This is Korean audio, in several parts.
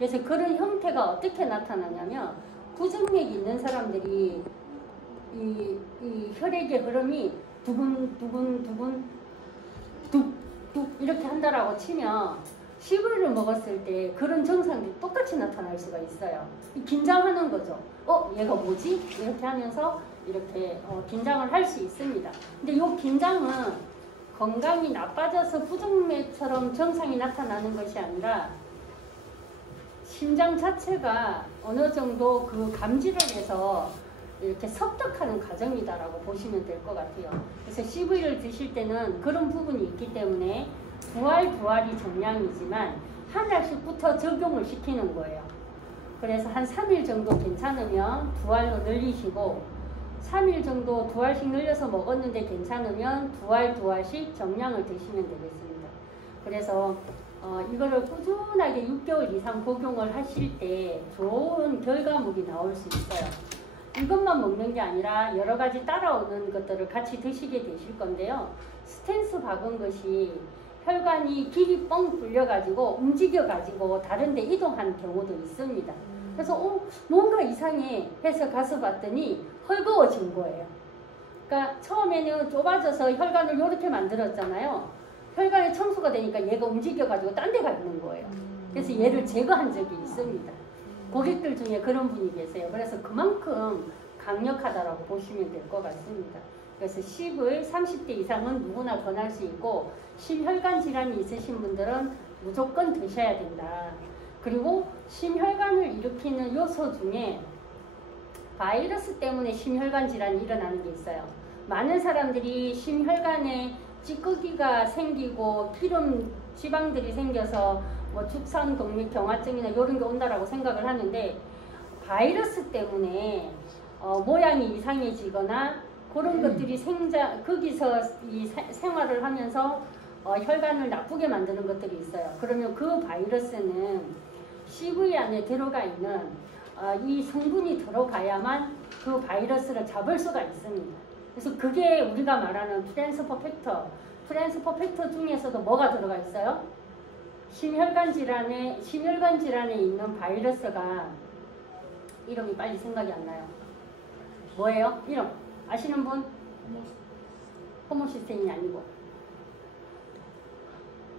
그래서 그런 형태가 어떻게 나타나냐면 부정맥이 있는 사람들이 이 혈액의 흐름이 두근두근 뚝뚝 이렇게 한다라고 치면 시부를 먹었을 때 그런 증상들이 똑같이 나타날 수가 있어요. 긴장하는 거죠. 얘가 뭐지? 이렇게 하면서 이렇게 긴장을 할 수 있습니다. 근데 이 긴장은 건강이 나빠져서 부정맥처럼 증상이 나타나는 것이 아니라 심장 자체가 어느 정도 그 감지를 해서 이렇게 섭득하는 과정이다라고 보시면 될 것 같아요. 그래서 CV를 드실 때는 그런 부분이 있기 때문에 두알이 정량이지만 한 알씩부터 적용을 시키는 거예요. 그래서 한 3일 정도 괜찮으면 두 알로 늘리시고 3일 정도 두 알씩 늘려서 먹었는데 괜찮으면 두 알씩 정량을 드시면 되겠습니다. 그래서 이거를 꾸준하게 6개월 이상 복용을 하실 때 좋은 결과물이 나올 수 있어요. 이것만 먹는 게 아니라 여러 가지 따라오는 것들을 같이 드시게 되실 건데요. 스텐스 박은 것이 혈관이 길이 뻥 뚫려가지고 움직여가지고 다른 데 이동하는 경우도 있습니다. 그래서 뭔가 이상해 해서 가서 봤더니 헐거워진 거예요. 그러니까 처음에는 좁아져서 혈관을 이렇게 만들었잖아요. 혈관이 청소가 되니까 얘가 움직여가지고 딴 데 가 있는 거예요. 그래서 얘를 제거한 적이 있습니다. 고객들 중에 그런 분이 계세요. 그래서 그만큼 강력하다라고 보시면 될 것 같습니다. 그래서 CV를 30대 이상은 누구나 권할 수 있고 심혈관 질환이 있으신 분들은 무조건 드셔야 된다. 그리고 심혈관을 일으키는 요소 중에 바이러스 때문에 심혈관 질환이 일어나는 게 있어요. 많은 사람들이 심혈관에 찌꺼기가 생기고 기름 지방들이 생겨서 뭐 축산동맥 경화증이나 이런 게 온다라고 생각을 하는데 바이러스 때문에 모양이 이상해지거나 그런 것들이 거기서 생활을 하면서 혈관을 나쁘게 만드는 것들이 있어요. 그러면 그 바이러스는 CV 안에 들어가 있는 이 성분이 들어가야만 그 바이러스를 잡을 수가 있습니다. 그래서 그게 우리가 말하는 트랜스퍼 팩터 중에서도 뭐가 들어가 있어요? 심혈관 질환에 있는 바이러스가 이름이 빨리 생각이 안 나요. 뭐예요? 이름 아시는 분? 호모시스테인이 아니고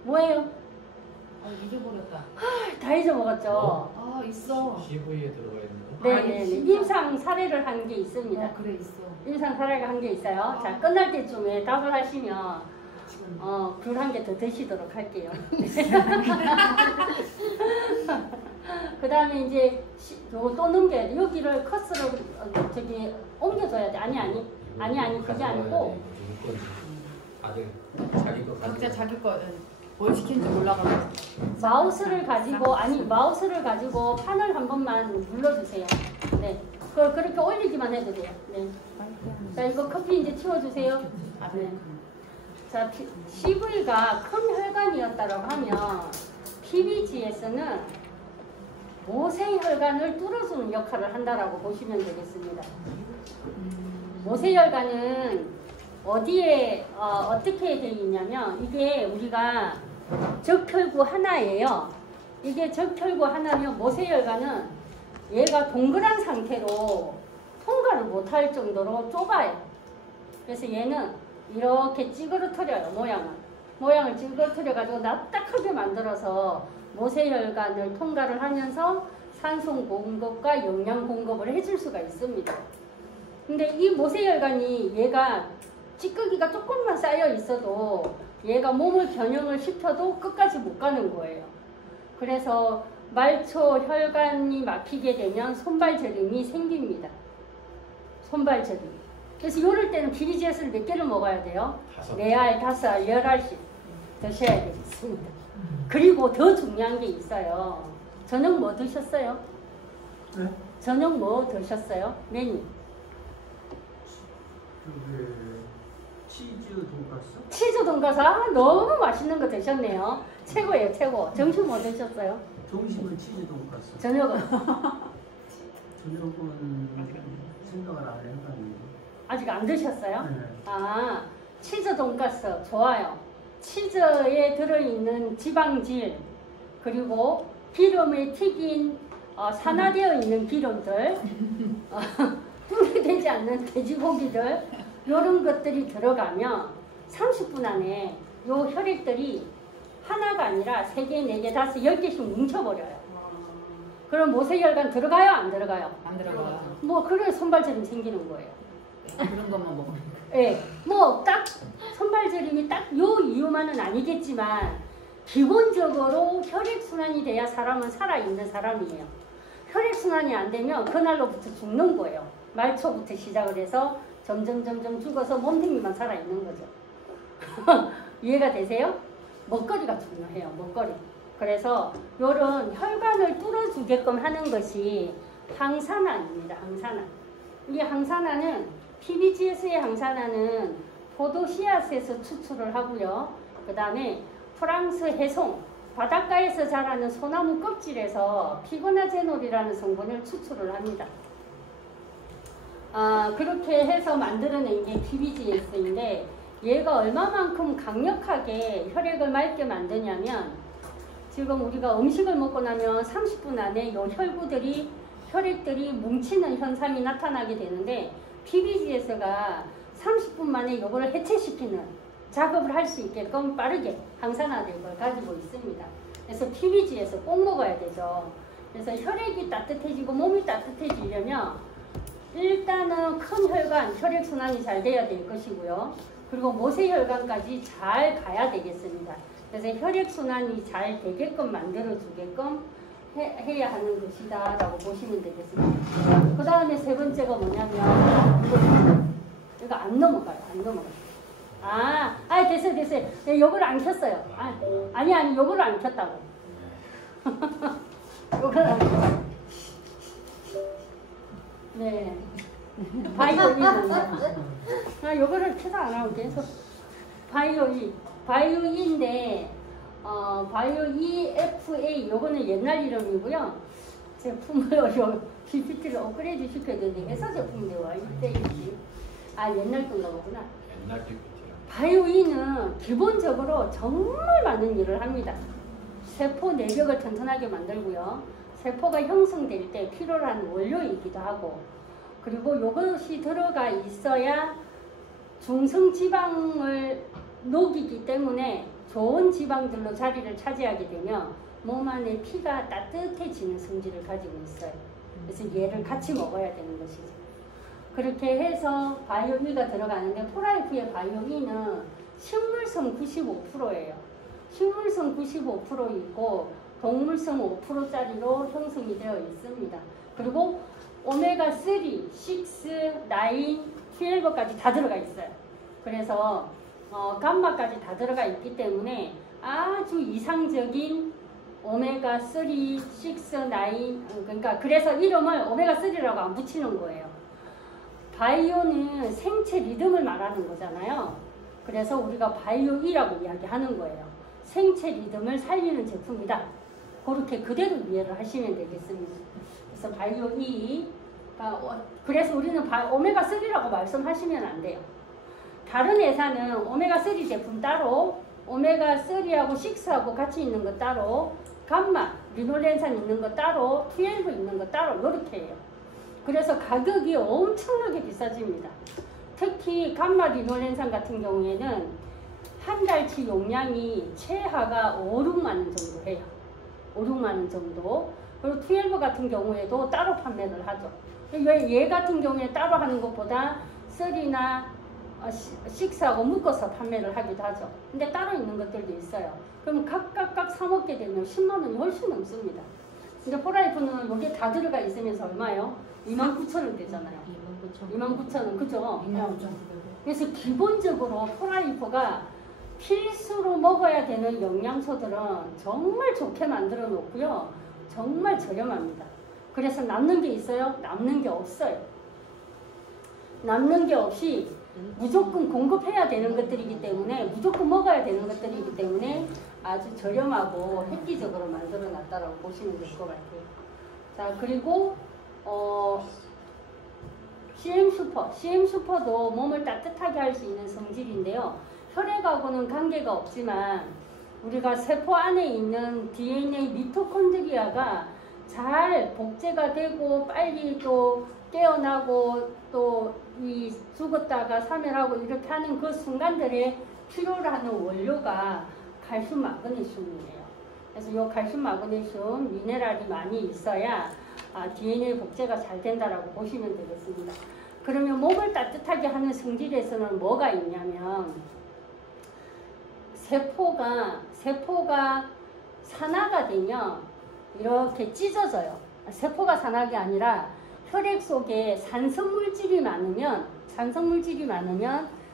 뭐예요? 잊어버렸다. 다 잊어먹었죠. 있어. CV에 들어가 있는 거? 네, 임상 사례를 한 게 있습니다. 그래 있어. 임상 사례가 한 게 있어요. 자, 끝날 때쯤에 답을 하시면 귤 한 개 더 드시도록 할게요. 그 다음에 이제 또 넘겨야 돼. 여기를 커스로 옮겨줘야 돼. 아니 그게 아니고 다들 자기 거 각자 자기 거 뭘 시키는지 몰라가지고 마우스를 가지고 판을 한 번만 눌러주세요. 네, 그렇게 올리기만 해도 돼요. 네. 자, 이거 커피 이제 치워주세요. 네. 자, CV가 큰 혈관이었다고 하면 PBG에서는 모세혈관을 뚫어주는 역할을 한다라고 보시면 되겠습니다. 모세혈관은 어디에 어떻게 되어 있냐면 이게 우리가 적혈구 하나예요. 이게 적혈구 하나면 모세혈관은 얘가 동그란 상태로 통과를 못할 정도로 좁아요. 그래서 얘는 이렇게 찌그러뜨려요. 모양을 찌그러뜨려 가지고 납작하게 만들어서 모세혈관을 통과를 하면서 산소 공급과 영양 공급을 해줄 수가 있습니다. 근데 이 모세혈관이 얘가 찌꺼기가 조금만 쌓여 있어도 얘가 몸을 변형을 시켜도 끝까지 못 가는 거예요. 그래서 말초 혈관이 막히게 되면 손발저림이 생깁니다. 손발저림. 그래서 이럴 때는 PBGS를 몇 개를 먹어야 돼요? 4알, 5알, 10알씩 드셔야 되겠습니다. 그리고 더 중요한 게 있어요. 저녁 뭐 드셨어요? 네? 저녁 뭐 드셨어요? 메뉴. 치즈 돈가스? 치즈 돈가스. 너무 맛있는 거 드셨네요. 최고예요, 최고. 점심 뭐 드셨어요? 점심은 치즈 돈가스. 저녁은? 저녁은 생각을 안 해봤는데. 아직 안 드셨어요? 네. 치즈 돈가스 좋아요. 치즈에 들어있는 지방질 그리고 기름에 튀긴 산화되어 있는 기름들, 분해되지 않는 돼지고기들 이런 것들이 들어가면 30분 안에 요 혈액들이 하나가 아니라 3개, 4개, 5, 10개씩 뭉쳐버려요. 그럼 모세혈관 들어가요? 안 들어가요? 안 들어가요. 뭐 그런 손발저림 생기는 거예요. 그런 것만 먹으면. 예, 뭐 딱 손발저림이 딱 요 이유만은 아니겠지만 기본적으로 혈액순환이 돼야 사람은 살아있는 사람이에요. 혈액순환이 안 되면 그날로부터 죽는 거예요. 말초부터 시작을 해서 점점 죽어서 몸뚱이만 살아있는 거죠. 이해가 되세요? 먹거리가 중요해요. 먹거리. 그래서 요런 혈관을 뚫어주게끔 하는 것이 항산화입니다. 항산화. 이 항산화는 PBGS의 항산화는 포도 씨앗에서 추출을 하고요. 그 다음에 프랑스 해송, 바닷가에서 자라는 소나무 껍질에서 피고나제놀이라는 성분을 추출을 합니다. 그렇게 해서 만들어낸 게 PBGS인데 얘가 얼마만큼 강력하게 혈액을 맑게 만드냐면 지금 우리가 음식을 먹고 나면 30분 안에 요 혈액들이 뭉치는 현상이 나타나게 되는데 PBGS가 30분 만에 요걸 해체시키는 작업을 할 수 있게끔 빠르게 항산화된 걸 가지고 있습니다. 그래서 PBGS 꼭 먹어야 되죠. 그래서 혈액이 따뜻해지고 몸이 따뜻해지려면 일단은 큰 혈관, 혈액순환이 잘 돼야 될 것이고요. 그리고 모세혈관까지 잘 가야 되겠습니다. 그래서 혈액순환이 잘 되게끔 만들어주게끔 해야 하는 것이다 라고 보시면 되겠습니다. 그 다음에 세 번째가 뭐냐면 이거 안 넘어가요. 안 넘어가요. 됐어요. 네, 요거를 안 켰어요. 아니, 요거를 안 켰다고. 요거를 안 켰어요. 네. 바이오인입니다. 요거를 켜서 안 하고 계속. 바이오인데, 바이오-EFA, 요거는 옛날 이름이고요. 제품을, PPT를 업그레이드 시켜야 되는데, 회사 제품인데, 와, 이때 옛날 건가 보구나. 옛날 PPT랑. 바이오인은 기본적으로 정말 많은 일을 합니다. 세포 내벽을 튼튼하게 만들고요. 세포가 형성될 때 필요로 하는 원료이기도 하고, 그리고 이것이 들어가 있어야 중성지방을 녹이기 때문에 좋은 지방들로 자리를 차지하게 되면 몸 안에 피가 따뜻해지는 성질을 가지고 있어요. 그래서 얘를 같이 먹어야 되는 것이죠. 그렇게 해서 바이오-E가 들어가는데 포라이프의 바이오-E는 식물성 95%예요. 식물성 95%이고 동물성 5%짜리로 형성이 되어 있습니다. 그리고 오메가3, 6, 9, 12까지 다 들어가 있어요. 그래서 감마까지 다 들어가 있기 때문에 아주 이상적인 오메가3, 6, 9 그러니까 그래서 이름을 오메가3라고 안 붙이는 거예요. 바이오는 생체 리듬을 말하는 거잖아요. 그래서 우리가 바이오-E라고 이야기하는 거예요. 생체 리듬을 살리는 제품이다. 그렇게 그대로 이해를 하시면 되겠습니다. 그래서 바이오-E, 그래서 우리는 오메가3라고 말씀하시면 안 돼요. 다른 회사는 오메가3 제품 따로, 오메가3하고 6하고 같이 있는 거 따로, 감마, 리노렌산 있는 거 따로, 12 있는 거 따로 이렇게 해요. 그래서 가격이 엄청나게 비싸집니다. 특히 감마 리노렌산 같은 경우에는 한 달치 용량이 최하가 5, 6만 원 정도 해요. 5, 6만 원 정도. 그리고 12 같은 경우에도 따로 판매를 하죠. 얘 같은 경우에 따로 하는 것보다 3나 6하고 묶어서 판매를 하기도 하죠. 근데 따로 있는 것들도 있어요. 그럼 각각 사 먹게 되면 10만 원이 훨씬 넘습니다. 근데 포라이프는 여기에 다 들어가 있으면서 얼마예요? 29,000원 되잖아요. 29,000원, 그죠? 29,000원. 그래서 기본적으로 포라이프가 필수로 먹어야 되는 영양소들은 정말 좋게 만들어 놓고요. 정말 저렴합니다. 그래서 남는 게 있어요? 남는 게 없어요. 남는 게 없이 무조건 공급해야 되는 것들이기 때문에, 무조건 먹어야 되는 것들이기 때문에 아주 저렴하고 획기적으로 만들어 놨다고 보시면 될 것 같아요. 자, 그리고 CM슈퍼도 몸을 따뜻하게 할 수 있는 성질인데요. 혈액하고는 관계가 없지만 우리가 세포 안에 있는 DNA 미토콘드리아가 잘 복제가 되고 빨리 또 깨어나고 또 이 죽었다가 사멸하고 이렇게 하는 그 순간들에 필요로 하는 원료가 칼슘 마그네슘이에요. 그래서 이 칼슘 마그네슘 미네랄이 많이 있어야 DNA 복제가 잘 된다라고 보시면 되겠습니다. 그러면 몸을 따뜻하게 하는 성질에서는 뭐가 있냐면 세포가 산화가 되면 이렇게 찢어져요. 세포가 산화가 아니라 혈액 속에 산성물질이 많으면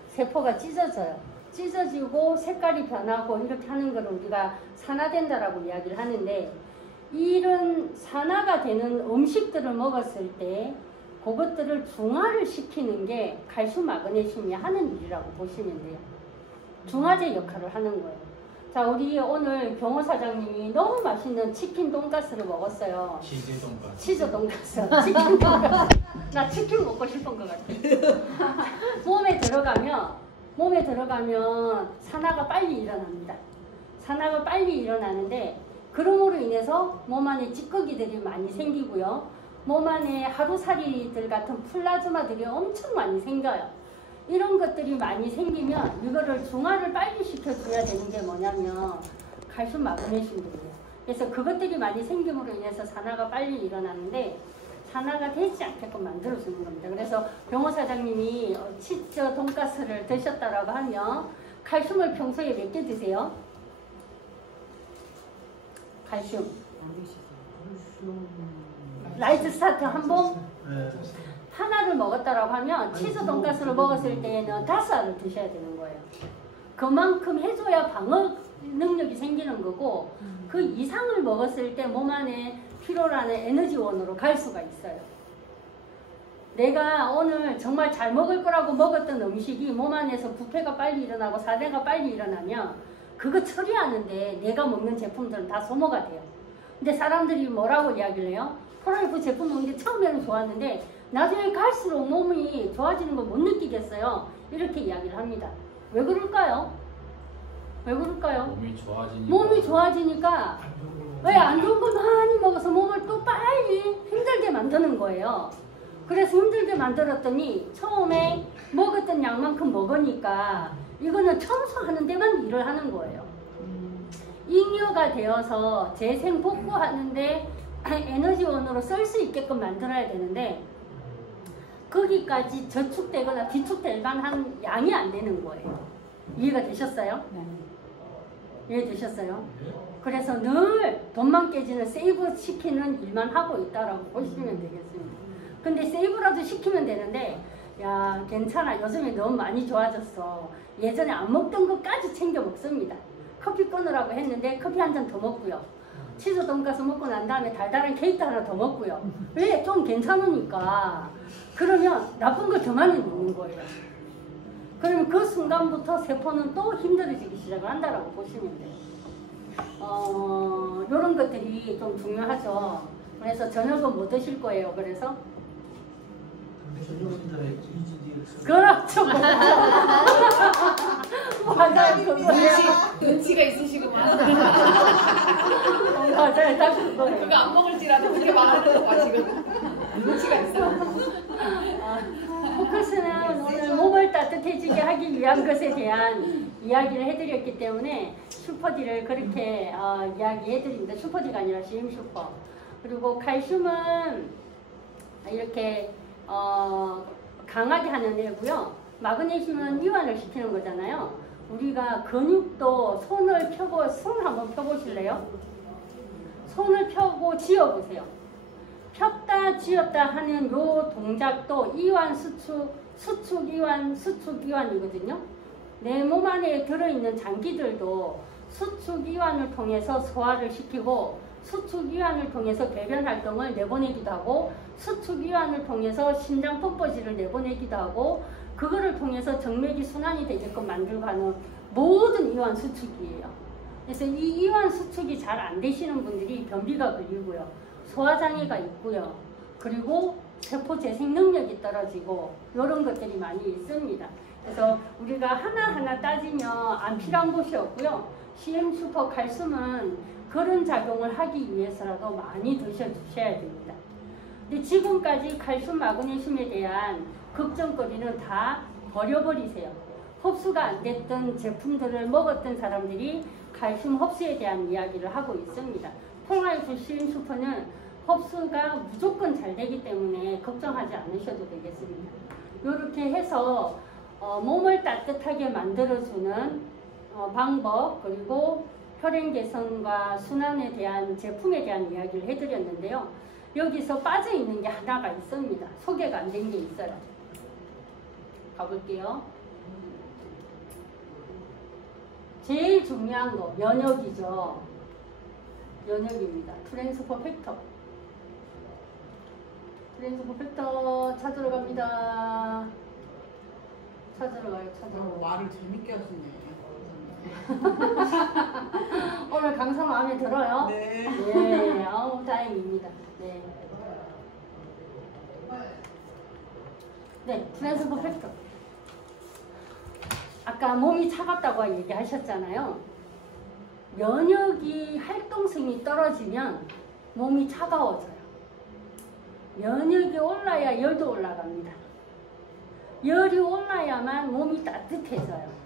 세포가 찢어져요. 찢어지고 색깔이 변하고 이렇게 하는 걸 우리가 산화된다라고 이야기를 하는데, 이런 산화가 되는 음식들을 먹었을 때 그것들을 중화를 시키는 게 칼슘 마그네슘이 하는 일이라고 보시면 돼요. 중화제 역할을 하는 거예요. 자, 우리 오늘 경호 사장님이 너무 맛있는 치킨 돈가스를 먹었어요. 치즈 돈가스. 치즈 돈가스. 치킨 돈가스. 나 치킨 먹고 싶은 것 같아. 몸에 들어가면 산화가 빨리 일어납니다. 산화가 빨리 일어나는데, 그럼으로 인해서 몸 안에 찌꺼기들이 많이 생기고요. 몸 안에 하루살이들 같은 플라즈마들이 엄청 많이 생겨요. 이런 것들이 많이 생기면 이거를 중화를 빨리 시켜줘야 되는 게 뭐냐면 칼슘 마그네슘들이에요. 그래서 그것들이 많이 생김으로 인해서 산화가 빨리 일어나는데, 산화가 되지 않게끔 만들어주는 겁니다. 그래서 병호 사장님이 치즈 돈가스를 드셨다라고 하면 칼슘을 평소에 몇 개 드세요? 칼슘. 라이트 스타트 한 번? 네. 하나를 먹었다라고 하면 치즈 돈가스를 먹었을 때에는 5알을 드셔야 되는 거예요. 그만큼 해줘야 방어 능력이 생기는 거고, 그 이상을 먹었을 때 몸 안에 필요로 하는 에너지원으로 갈 수가 있어요. 내가 오늘 정말 잘 먹을 거라고 먹었던 음식이 몸 안에서 부패가 빨리 일어나고 사대가 빨리 일어나면 그거 처리하는데 내가 먹는 제품들은 다 소모가 돼요. 근데 사람들이 뭐라고 이야기를 해요? 프로라이프 제품 먹는 게 처음에는 좋았는데 나중에 갈수록 몸이 좋아지는 걸 못 느끼겠어요. 이렇게 이야기를 합니다. 왜 그럴까요? 왜 그럴까요? 몸이 좋아지니까 왜 안 좋은 거 많이 먹어서 몸을 또 빨리 힘들게 만드는 거예요. 그래서 힘들게 만들었더니 처음에 먹었던 양만큼 먹으니까 이거는 청소하는 데만 일을 하는 거예요. 잉여가 되어서 재생 복구하는데 에너지원으로 쓸 수 있게끔 만들어야 되는데, 거기까지 저축되거나 비축될 만한 양이 안 되는 거예요. 이해가 되셨어요? 네. 이해되셨어요? 그래서 늘 돈만 깨지는 세이브 시키는 일만 하고 있다라고 보시면 되겠습니다. 근데 세이브라도 시키면 되는데, 야 괜찮아, 요즘에 너무 많이 좋아졌어. 예전에 안 먹던 것까지 챙겨 먹습니다. 커피 끊으라고 했는데 커피 한 잔 더 먹고요. 치즈 돈가스 먹고 난 다음에 달달한 케이크 하나 더 먹고요. 왜? 좀 괜찮으니까. 그러면 나쁜 걸 더 많이 먹는 거예요. 그러면 그 순간부터 세포는 또 힘들어지기 시작을 한다라고 보시면 돼요. 이런 것들이 좀 중요하죠. 그래서 저녁은 뭐 드실 거예요? 그래서? 그렇죠. 맞아요. 그거예요. 눈치가 있으시구만. 맞아요. 딱 그거예요. 그거 안 먹을지라도 그렇게 말하는 거야 지금. 눈치가 있어. 포커스는 오늘 몸을 따뜻해지게 하기 위한 것에 대한 이야기를 해드렸기 때문에 슈퍼디를 그렇게 이야기해드립니다. 슈퍼디가 아니라 CM 슈퍼. 그리고 칼슘은 이렇게 강하게 하는 애고요. 마그네슘은 이완을 시키는 거잖아요. 우리가 근육도 손을 펴고, 손 한번 펴보실래요? 손을 펴고 쥐어보세요. 폈다 쥐었다 하는 요 동작도 이완 수축, 수축 이완, 수축 이완이거든요. 내 몸 안에 들어있는 장기들도 수축 이완을 통해서 소화를 시키고, 수축 이완을 통해서 배변 활동을 내보내기도 하고, 수축 이완을 통해서 심장 펌퍼지를 내보내기도 하고, 그거를 통해서 정맥이 순환이 되게끔 만들고 하는 모든 이완 수축이에요. 그래서 이 이완 수축이 잘 안 되시는 분들이 변비가 걸리고요, 소화장애가 있고요, 그리고 세포 재생 능력이 떨어지고 이런 것들이 많이 있습니다. 그래서 우리가 하나하나 따지면 안 필요한 곳이 없고요. CM 슈퍼 칼슘은 그런 작용을 하기 위해서라도 많이 드셔주셔야 됩니다. 근데 지금까지 칼슘, 마그네슘에 대한 걱정거리는 다 버려버리세요. 흡수가 안 됐던 제품들을 먹었던 사람들이 칼슘 흡수에 대한 이야기를 하고 있습니다. 폴라이프 CM 슈퍼는 흡수가 무조건 잘 되기 때문에 걱정하지 않으셔도 되겠습니다. 이렇게 해서 몸을 따뜻하게 만들어주는 방법, 그리고 혈행 개선과 순환에 대한 제품에 대한 이야기를 해드렸는데요. 여기서 빠져있는 게 하나가 있습니다. 소개가 안 된 게 있어요. 가볼게요. 제일 중요한 거 면역이죠. 면역입니다. 트랜스퍼 팩터. 트랜스퍼 팩터 찾으러 갑니다. 찾으러 가요. 찾으러 가요. 말을 재밌게 하시네. 오늘 강사 마음에 들어요? 네. 네, 아우 다행입니다. 네. 네, 트랜스퍼 팩터. 아까 몸이 차갑다고 얘기하셨잖아요. 면역이 활동성이 떨어지면 몸이 차가워져요. 면역이 올라야 열도 올라갑니다. 열이 올라야만 몸이 따뜻해져요.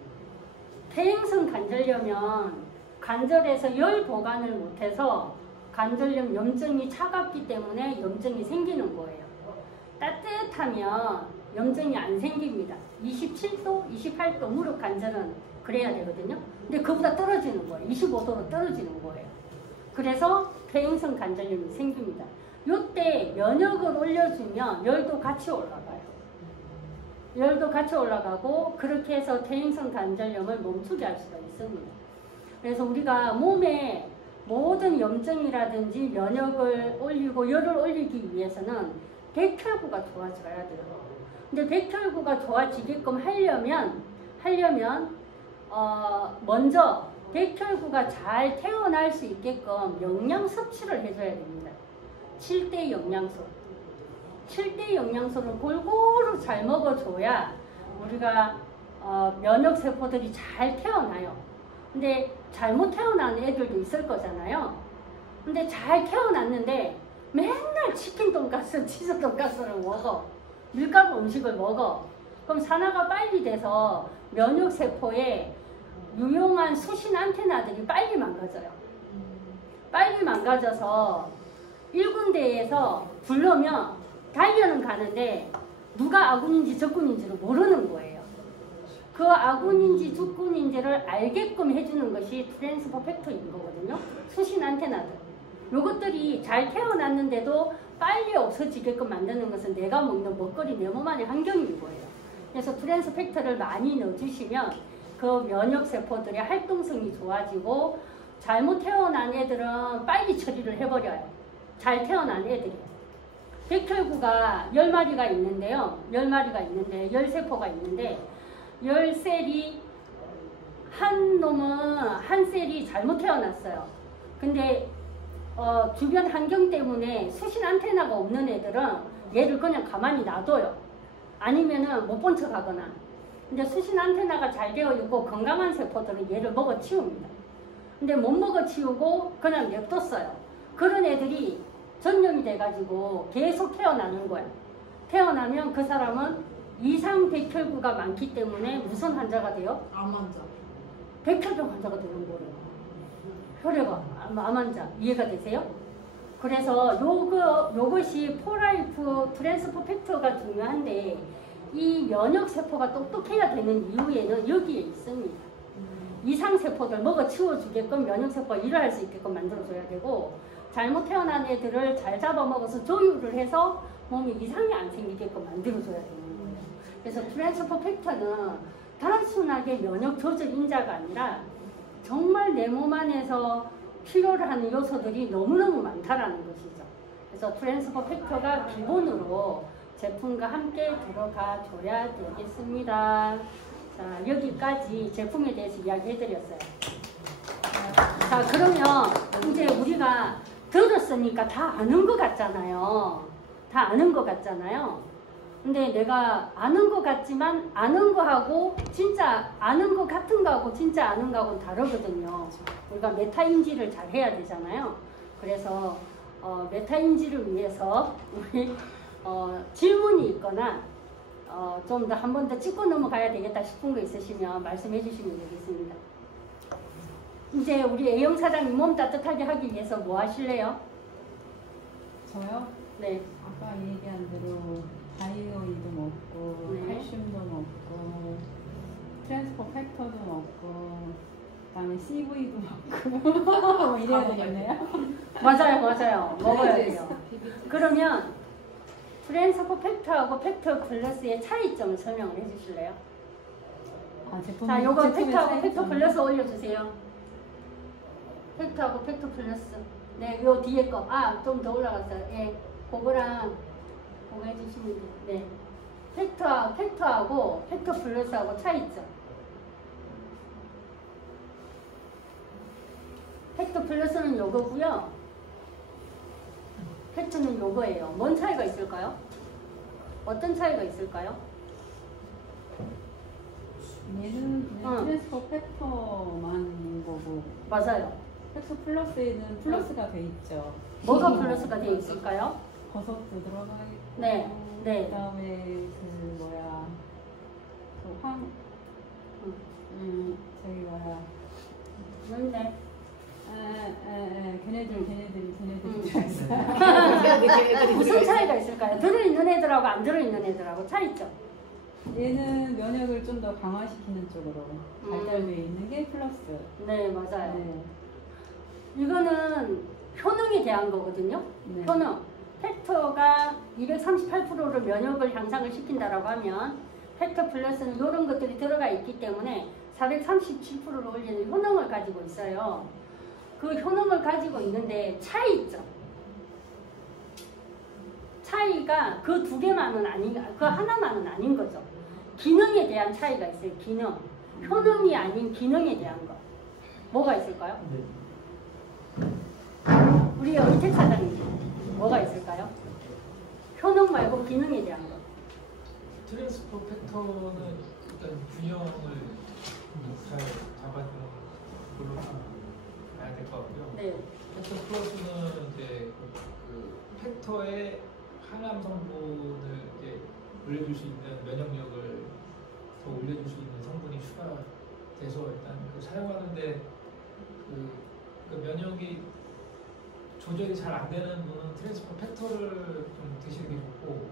퇴행성 관절염은 관절에서 열 보관을 못해서 관절염 염증이 차갑기 때문에 염증이 생기는 거예요. 따뜻하면 염증이 안 생깁니다. 27도, 28도 무릎 관절은 그래야 되거든요. 근데 그보다 떨어지는 거예요. 25도로 떨어지는 거예요. 그래서 퇴행성 관절염이 생깁니다. 이때 면역을 올려주면 열도 같이 올라가요. 열도 같이 올라가고 그렇게 해서 퇴행성 관절염을 멈추게 할 수가 있습니다. 그래서 우리가 몸에 모든 염증이라든지 면역을 올리고 열을 올리기 위해서는 백혈구가 좋아져야 돼요. 근데 백혈구가 좋아지게끔 하려면 먼저 백혈구가 잘 태어날 수 있게끔 영양 섭취를 해줘야 됩니다. 7대 영양소. 7대 영양소를 골고루 잘 먹어줘야 우리가 면역세포들이 잘 태어나요. 근데 잘못 태어난 애들도 있을 거잖아요. 근데 잘 태어났는데 맨날 치킨 돈가스, 치즈 돈가스를 먹어. 밀가루 음식을 먹어. 그럼 산화가 빨리 돼서 면역세포에 유용한 수신 안테나들이 빨리 망가져요. 빨리 망가져서 1군데에서 불러면 달려는 가는데 누가 아군인지 적군인지를 모르는 거예요. 그 아군인지 적군인지를 알게끔 해주는 것이 트랜스퍼 팩터인 거거든요. 수신 안테나들. 요것들이 잘 태어났는데도 빨리 없어지게끔 만드는 것은 내가 먹는 먹거리 내 몸 안의 환경인 거예요. 그래서 트랜스 팩터를 많이 넣어주시면 그 면역세포들의 활동성이 좋아지고 잘못 태어난 애들은 빨리 처리를 해버려요. 잘 태어난 애들이. 백혈구가 10마리가 있는데요. 10마리가 있는데, 10세포가 있는데, 10셀이, 한 셀이 잘못 태어났어요. 근데, 주변 환경 때문에 수신 안테나가 없는 애들은 얘를 그냥 가만히 놔둬요. 아니면은 못 본 척 하거나. 근데 수신 안테나가 잘 되어 있고 건강한 세포들은 얘를 먹어 치웁니다. 근데 못 먹어 치우고 그냥 냅뒀어요. 그런 애들이 전염이 돼가지고 계속 태어나는 거야. 태어나면 그 사람은 이상 백혈구가 많기 때문에 무슨 환자가 돼요? 암 환자. 백혈병 환자가 되는 거예요. 혈액암, 암 환자. 이해가 되세요? 그래서 요것이 포라이프 트랜스퍼 팩터가 중요한데 이 면역세포가 똑똑해야 되는 이유에는 여기에 있습니다. 이상세포들 먹어 치워주게끔 면역세포가 일을 할 수 있게끔 만들어줘야 되고 잘못 태어난 애들을 잘 잡아먹어서 조율을 해서 몸에 이상이 안 생기게끔 만들어줘야 되는 거예요. 그래서 트랜스퍼 팩터는 단순하게 면역 조절 인자가 아니라 정말 내 몸 안에서 필요로 하는 요소들이 너무너무 많다라는 것이죠. 그래서 트랜스퍼 팩터가 기본으로 제품과 함께 들어가 줘야 되겠습니다. 자, 여기까지 제품에 대해서 이야기해드렸어요. 자, 그러면 이제 우리가 들었으니까 다 아는 것 같잖아요. 다 아는 것 같잖아요. 근데 내가 아는 것 같지만 아는 거하고 진짜 아는 것 같은 거하고 진짜 아는 거하고는 다르거든요. 우리가 메타인지를 잘 해야 되잖아요. 그래서 메타인지를 위해서 우리 질문이 있거나 좀 더 한 번 더 짚고 넘어가야 되겠다 싶은 거 있으시면 말씀해 주시면 되겠습니다. 이제 우리 A형 사장님 몸 따뜻하게 하기 위해서 뭐 하실래요? 저요? 네. 아까 얘기한 대로 다이오이도 먹고 네. 칼슘도 먹고 트랜스포 팩터도 먹고 그다음에 CV도 먹고 뭐 이래야 되겠네요. 맞아요. 먹어야 돼요. 그러면 트랜스포 팩터하고 팩터 플러스의 차이점을 설명을 해주실래요? 제품, 자, 요거 제품의 팩터하고 차이점. 팩터 플러스 올려주세요. 팩터하고 팩터 플러스. 네, 요 뒤에 거. 좀 더 올라갔어요. 예, 그거랑 그거 해주시면 돼요. 네. 팩터하고 팩터 플러스하고 차이점. 팩터 플러스는 요거고요. 팩터는 요거예요. 뭔 차이가 있을까요? 어떤 차이가 있을까요? 얘는 그냥 트랜스포 팩터만 거고 맞아요. 팩터 플러스에는 플러스가 돼 있죠. 뭐가 플러스가 되어 있을까요? 버섯도 들어가 있고 네, 네. 그다음에 저기 뭐야 맞네. 걔네들이 무슨 차이가 있을까요? 들어있는 애들하고 안 들어있는 애들하고 차이점. 얘는 면역을 좀 더 강화시키는 쪽으로 발달되어 있는 게 플러스. 네, 맞아요. 네. 이거는 효능에 대한 거거든요. 네. 효능. 팩터가 238%를 면역을 향상을 시킨다라고 하면 팩터 플러스는 이런 것들이 들어가 있기 때문에 437%를 올리는 효능을 가지고 있어요. 그 효능을 가지고 있는데 차이점. 차이가 그 두 개만은 그 하나만은 아닌 거죠. 기능에 대한 차이가 있어요. 기능. 효능이 아닌 기능에 대한 거. 뭐가 있을까요? 우리 의택 사장님. 뭐가 있을까요? 효능 말고 기능에 대한 거. 트랜스포 팩터는 일단 균형을 잘 잡아주는 걸로 봐야 될 것 같고요. 네. 팩터 플러스는 이제 그 팩터의 항암 성분을 이제 올려줄 수 있는 면역력을 더 올려줄 수 있는 성분이 추가돼서 일단 그 사용하는데 그 면역이 조절이 잘 안 되는 분은 트랜스포 팩터를 좀 드시는 게 좋고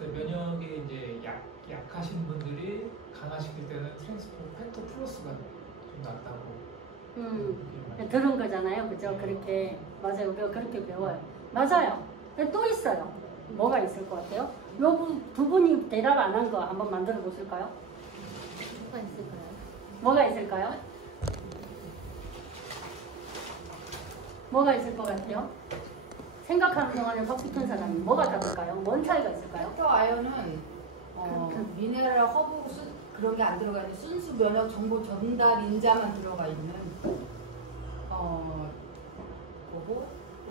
면역이 이제 약하신 분들이 강화시킬 때는 트랜스포 팩터 플러스가 좀 낫다고 들은 거잖아요. 그죠? 그렇게. 맞아요. 우리가 그렇게 배워요. 맞아요. 근데 또 있어요. 뭐가 있을 것 같아요? 두 분이 대답 안 한 거 한번 만들어 보실까요? 뭐가 있을까요? 뭐가 있을까요? 뭐가 있을 것 같아요? 생각하는 동안에 박붙은 사람이 뭐가 다를까요? 뭔 차이가 있을까요? 팩터 아연은 미네랄, 허브 그런 게 안 들어가 있는 순수 면역 정보 전달 인자만 들어가 있는 거고.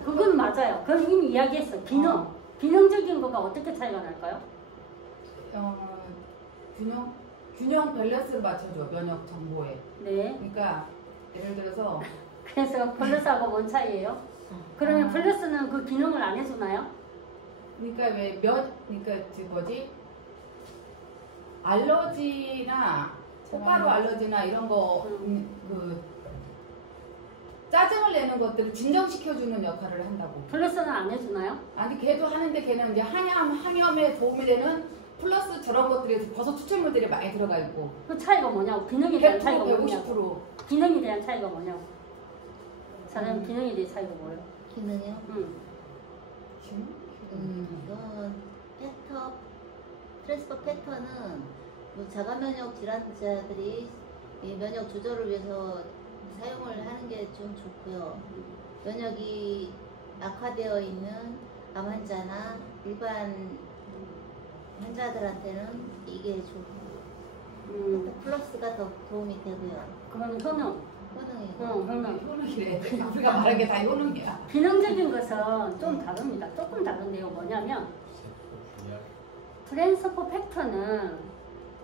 그건 맞아요. 그건 이미 이야기했어. 기능. 기능적인 거가 어떻게 차이가 날까요? 균형 밸런스를 맞춰줘 면역 정보에. 네. 그러니까 예를 들어서 그래서 플러스하고 뭔 차이예요? 그러면 플러스는 그 기능을 안 해주나요? 그러니까 알러지나 꽃가루 알러지나 이런 거 그 짜증을 내는 것들을 진정시켜주는 역할을 한다고. 플러스는 안 해주나요? 아니 걔도 하는데 걔는 이제 항염에 도움이 되는 플러스 저런 것들이 버섯 추출물들이 많이 들어가 있고. 그 차이가 뭐냐고. 기능에 대한 차이가 100%, 뭐냐고. 150%. 기능에 대한 차이가 뭐냐고. 사람 기능에 대한 차이가 뭐예요? 기능이요? 지금? 팩터, 트랜스포 팩터는 뭐 자가면역 질환자들이 이 면역 조절을 위해서 사용을 하는 게 좀 좋고요. 면역이 악화되어 있는 암 환자나 일반 환자들한테는 이게 좋고 플러스가 더 도움이 되고요. 그건 효능. 효능이고. 효능이래. 우리가 말한 게 다 효능이야. 기능적인 것은 좀 다릅니다. 조금 다른데요. 뭐냐면 트랜스포 팩터는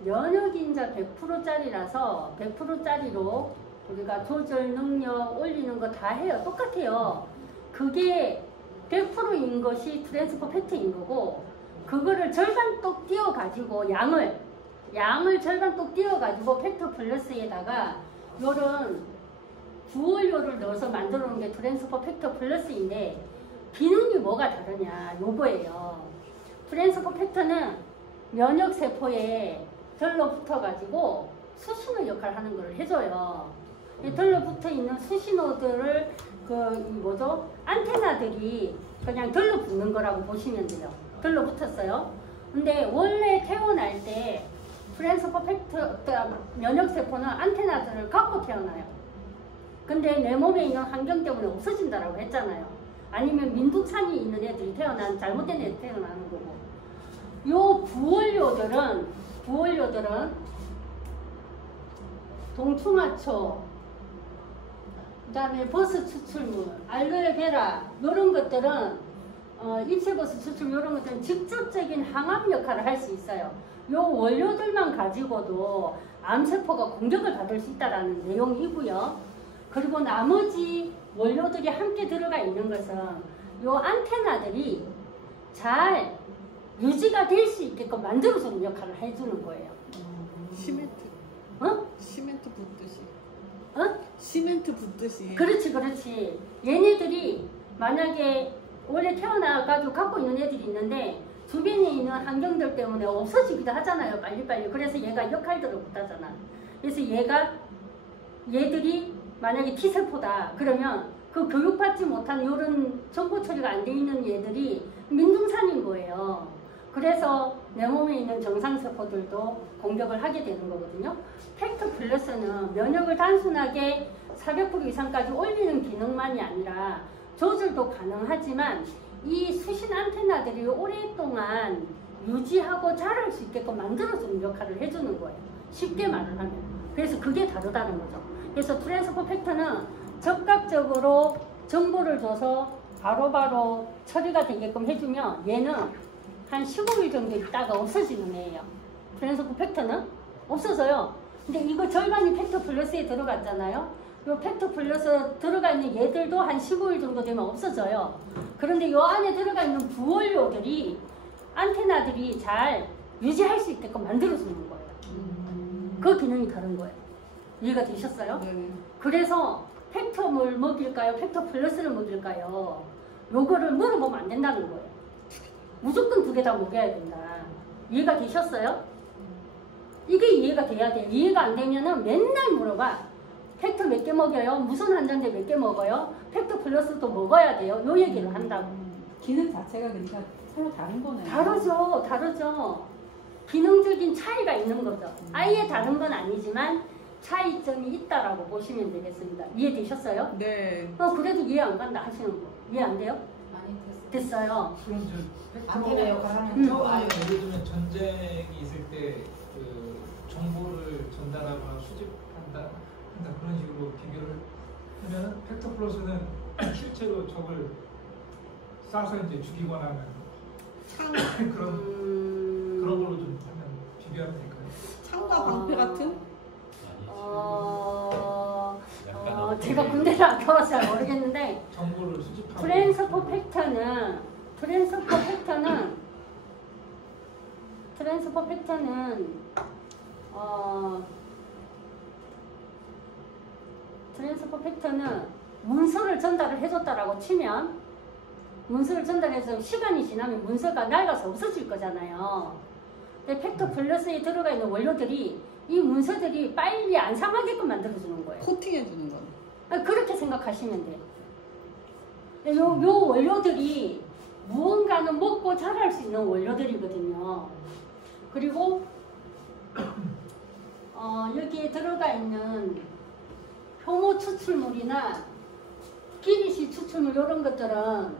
면역인자 100%짜리라서 100%짜리로 우리가 조절 능력 올리는 거 다 해요. 똑같아요. 그게 100%인 것이 트랜스포 팩터인 거고, 그거를 절반 똑 띄워가지고 양을 절반 똑 띄워가지고 팩터 플러스에다가 요런 부원료를 넣어서 만들어 놓은 게 트랜스포 팩터 플러스인데, 기능이 뭐가 다르냐 요거예요. 트랜스포 팩터는 면역세포에 들러붙어가지고 수신호 역할을 하는 걸 해줘요. 이 들러붙어 있는 수신호들을 안테나들이 그냥 들러붙는 거라고 보시면 돼요. 들러붙었어요. 근데 원래 태어날 때 트랜스포 팩터 면역세포는 안테나들을 갖고 태어나요. 근데 내 몸에 있는 환경 때문에 없어진다라고 했잖아요. 아니면 민둥산이 있는 애들이 잘못된 애들이 태어나는 거고. 요 부원료들은 동충하초, 그 다음에 버섯 추출물, 알로에베라 이런 것들은 잎새버섯 추출 이런 것들은 직접적인 항암 역할을 할 수 있어요. 요 원료들만 가지고도 암세포가 공격을 받을 수 있다는 내용이고요. 그리고 나머지 원료들이 함께 들어가 있는 것은 요 안테나들이 잘 유지가 될 수 있게끔 만들어주는 역할을 해주는 거예요. 시멘트. 어? 시멘트 붓듯이. 어? 시멘트 붓듯이. 그렇지. 얘네들이 만약에 원래 태어나가지고 갖고 있는 애들이 있는데 주변에 있는 환경들 때문에 없어지기도 하잖아요. 빨리빨리. 그래서 얘가 역할들을 못하잖아. 그래서 얘들이 만약에 T세포다 그러면 그 교육받지 못한 이런 정보 처리가 안 돼 있는 얘들이 민둥산인 거예요. 그래서 내 몸에 있는 정상세포들도 공격을 하게 되는 거거든요. 팩터 플러스는 면역을 단순하게 400% 이상까지 올리는 기능만이 아니라 조절도 가능하지만 이 수신 안테나들이 오랫동안 유지하고 자랄 수 있게끔 만들어주는 역할을 해주는 거예요. 쉽게 말을 하면. 그래서 그게 다르다는 거죠. 그래서 트랜스포 팩터는 적극적으로 정보를 줘서 바로바로 처리가 되게끔 해주면 얘는 한 15일 정도 있다가 없어지는 애예요. 트랜스포 팩터는 없어져요. 근데 이거 절반이 팩터 플러스에 들어갔잖아요. 이 팩터 플러스 들어가 있는 얘들도 한 15일 정도 되면 없어져요. 그런데 이 안에 들어가 있는 부원료들이 안테나들이 잘 유지할 수 있게끔 만들어주는 거예요. 그 기능이 다른 거예요. 이해가 되셨어요? 네. 그래서 팩터를 먹일까요? 팩터 플러스를 먹일까요? 요거를 물어보면 안 된다는 거예요. 무조건 두 개 다 먹여야 된다. 이해가 되셨어요? 이게 이해가 돼야 돼요. 이해가 안 되면은 맨날 물어봐. 팩터 몇 개 먹여요? 무슨 환자인데 몇 개 먹어요? 팩터 플러스도 먹어야 돼요. 요 얘기를 한다고. 기능 자체가 그러니까 서로 다른 거네요. 다르죠. 기능적인 차이가 있는 거죠. 아예 다른 건 아니지만 차이점이 있다라고 보시면 되겠습니다. 이해되셨어요? 네. 그래도 이해 안 간다 하시는 거. 이해 안 돼요? 많이 됐어요. 그럼 안테나 역할 하는 저 예를 들면 전쟁이 있을 때 그 정보를 전달하거나 수집한다 그런 식으로 비교를 하면은 팩터 플러스는 실제로 적을 쏴서 이제 죽이거나 하는 그런 걸로 좀 하면 비교하면 될까요? 창과 방패 같은? 제가 군대를 안 가봐서 잘 모르겠는데 정보를 수집하고 트랜스포 팩터는 문서를 전달을 해줬다라고 치면 문서를 전달해서 시간이 지나면 문서가 낡아서 없어질 거잖아요. 근데 팩터 플러스에 들어가 있는 원료들이 이 문서들이 빨리 안 상하게끔 만들어주는 거예요. 코팅해주는 거. 그렇게 생각하시면 돼요. 요 원료들이 무언가는 먹고 자랄 수 있는 원료들이거든요. 그리고 여기에 들어가 있는 효모 추출물이나 기리시 추출물 이런 것들은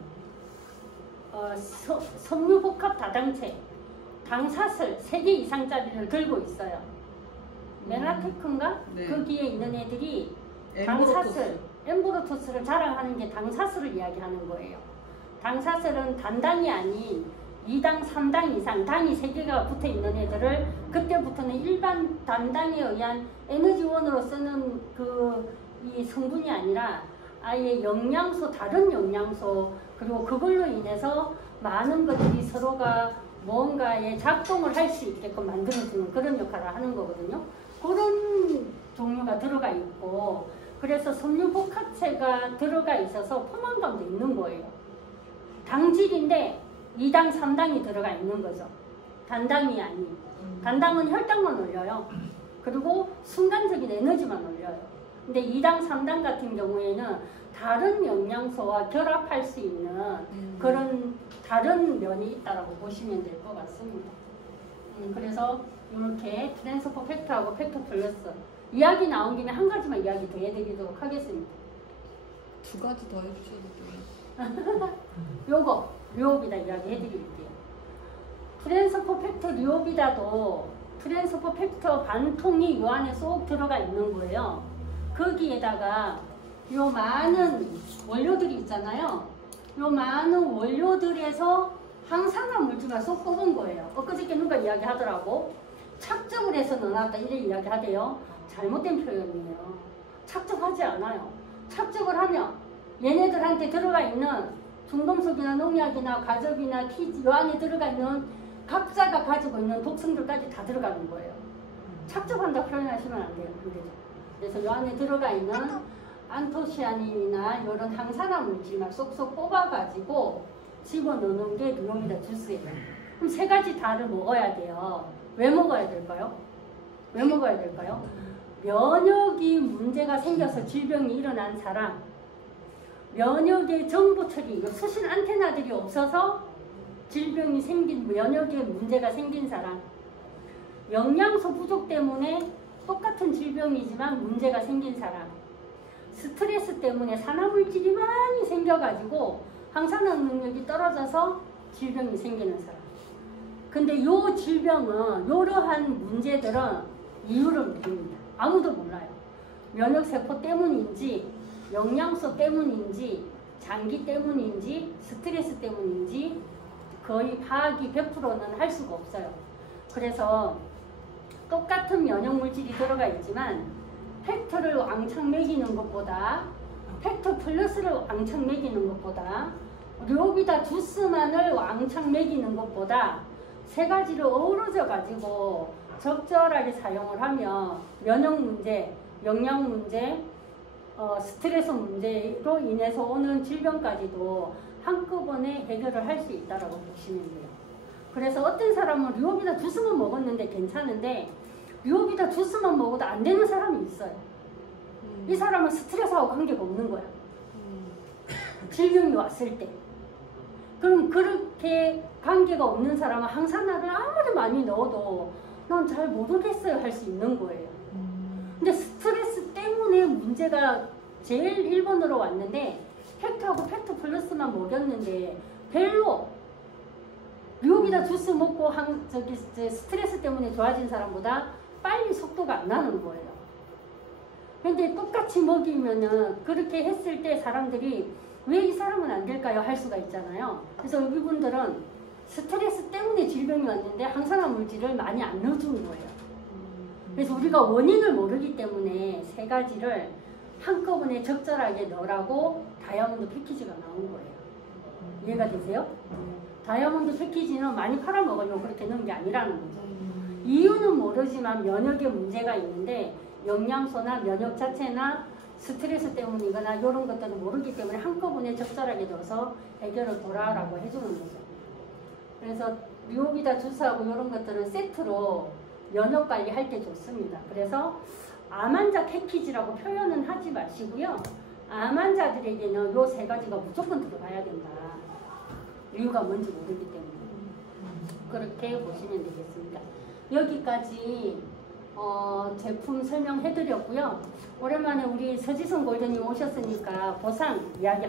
섬유복합 다당체, 당사슬 3개 이상짜리를 들고 있어요. 메라테크인가? 네. 거기에 있는 애들이 엠보로토스. 엠보로토스를 자랑하는 게 당사슬을 이야기하는 거예요. 당사슬은 단당이 아닌 2당, 3당 이상 당이 3개가 붙어 있는 애들을 그때부터는 일반 단당에 의한 에너지원으로 쓰는 이 성분이 아니라 아예 영양소, 다른 영양소, 그리고 그걸로 인해서 많은 것들이 서로가 뭔가에 작동을 할 수 있게끔 만들어주는 그런 역할을 하는 거거든요. 그런 종류가 들어가 있고, 그래서 섬유복합체가 들어가 있어서 포만감도 있는 거예요. 당질인데 2당, 3당이 들어가 있는 거죠. 단당이 아닌. 단당은 혈당만 올려요. 그리고 순간적인 에너지만 올려요. 근데 2당, 3당 같은 경우에는 다른 영양소와 결합할 수 있는 그런 다른 면이 있다고 보시면 될 것 같습니다. 그래서 이렇게 트랜스퍼 팩터하고 팩터 플러스 이야기 나온 김에 한 가지만 이야기 더 해드리도록 하겠습니다. 2가지 더 해주셔도 돼요. 요거 류오비다 이야기 해드릴게요. 트랜스퍼 팩터 류오비다도 트랜스퍼 팩터 반통이 요 안에 쏙 들어가 있는 거예요. 거기에다가 요 많은 원료들이 있잖아요. 요 많은 원료들에서 항산화 물질만 쏙 뽑은 거예요. 엊그저께 누가 이야기 하더라고. 착즙을 해서 넣어놨다 이렇게 이야기 하대요. 잘못된 표현이에요. 착즙하지 않아요. 착즙을 하면 얘네들한테 들어가 있는 중금속이나 농약이나 과즙이나 요 안에 들어가 있는 각자가 가지고 있는 독성들까지 다 들어가는 거예요. 착즙한다 표현하시면 안 돼요. 안 되죠. 그래서 요 안에 들어가 있는 안토시아닌이나 이런 항산화 물질만 쏙쏙 뽑아가지고 집어넣는 게 류오비다 주스예요. 그럼 3가지 다를 먹어야 돼요. 왜 먹어야 될까요? 왜 먹어야 될까요? 면역이 문제가 생겨서 질병이 일어난 사람, 면역의 정보 처리, 수신 안테나들이 없어서 질병이 생긴, 면역의 문제가 생긴 사람, 영양소 부족 때문에 똑같은 질병이지만 문제가 생긴 사람, 스트레스 때문에 산화물질이 많이 생겨가지고 항산화 능력이 떨어져서 질병이 생기는 사람. 근데 요 질병은, 요러한 문제들은 이유를 모릅니다. 아무도 몰라요. 면역세포 때문인지, 영양소 때문인지, 장기 때문인지, 스트레스 때문인지 거의 파악이 100%는 할 수가 없어요. 그래서 똑같은 면역물질이 들어가 있지만 팩터를 왕창 먹이는 것보다, 팩터 플러스를 왕창 먹이는 것보다, 류오비다 주스만을 왕창 먹이는 것보다 3가지를 어우러져 가지고 적절하게 사용을 하면 면역 문제, 영양 문제, 스트레스 문제로 인해서 오는 질병까지도 한꺼번에 해결을 할 수 있다고 보시면 돼요. 그래서 어떤 사람은 류오비다 주스만 먹었는데 괜찮은데 류오비다 주스만 먹어도 안 되는 사람이 있어요. 이 사람은 스트레스하고 관계가 없는 거야. 질병이 왔을 때. 그럼 그렇게 관계가 없는 사람은 항산화를 아무리 많이 넣어도 난 잘 모르겠어요 할 수 있는 거예요. 근데 스트레스 때문에 문제가 제일 1번으로 왔는데 팩터하고 팩터 플러스만 먹였는데 별로 류오비다 주스 먹고 스트레스 때문에 좋아진 사람보다 빨리 속도가 안 나는 거예요. 근데 똑같이 먹이면은 그렇게 했을 때 사람들이 왜 이 사람은 안 될까요? 할 수가 있잖아요. 그래서 이분들은 스트레스 때문에 질병이 왔는데 항산화 물질을 많이 안 넣어주는 거예요. 그래서 우리가 원인을 모르기 때문에 3가지를 한꺼번에 적절하게 넣으라고 다이아몬드 패키지가 나온 거예요. 이해가 되세요? 다이아몬드 패키지는 많이 팔아먹으려고 그렇게 넣은 게 아니라는 거죠. 이유는 모르지만 면역에 문제가 있는데 영양소나 면역 자체나 스트레스 때문이거나 이런 것들은 모르기 때문에 한꺼번에 적절하게 넣어서 해결을 보라라고 해주는 거죠. 그래서 류오비다 주스하고 이런 것들은 세트로 면역 관리할 때 좋습니다. 그래서 암 환자 패키지라고 표현은 하지 마시고요. 암 환자들에게는 요 3가지가 무조건 들어가야 된다. 이유가 뭔지 모르기 때문에. 그렇게 보시면 되겠습니다. 여기까지 제품 설명해드렸고요. 오랜만에 우리 서지선 골드님 오셨으니까 보상 이야기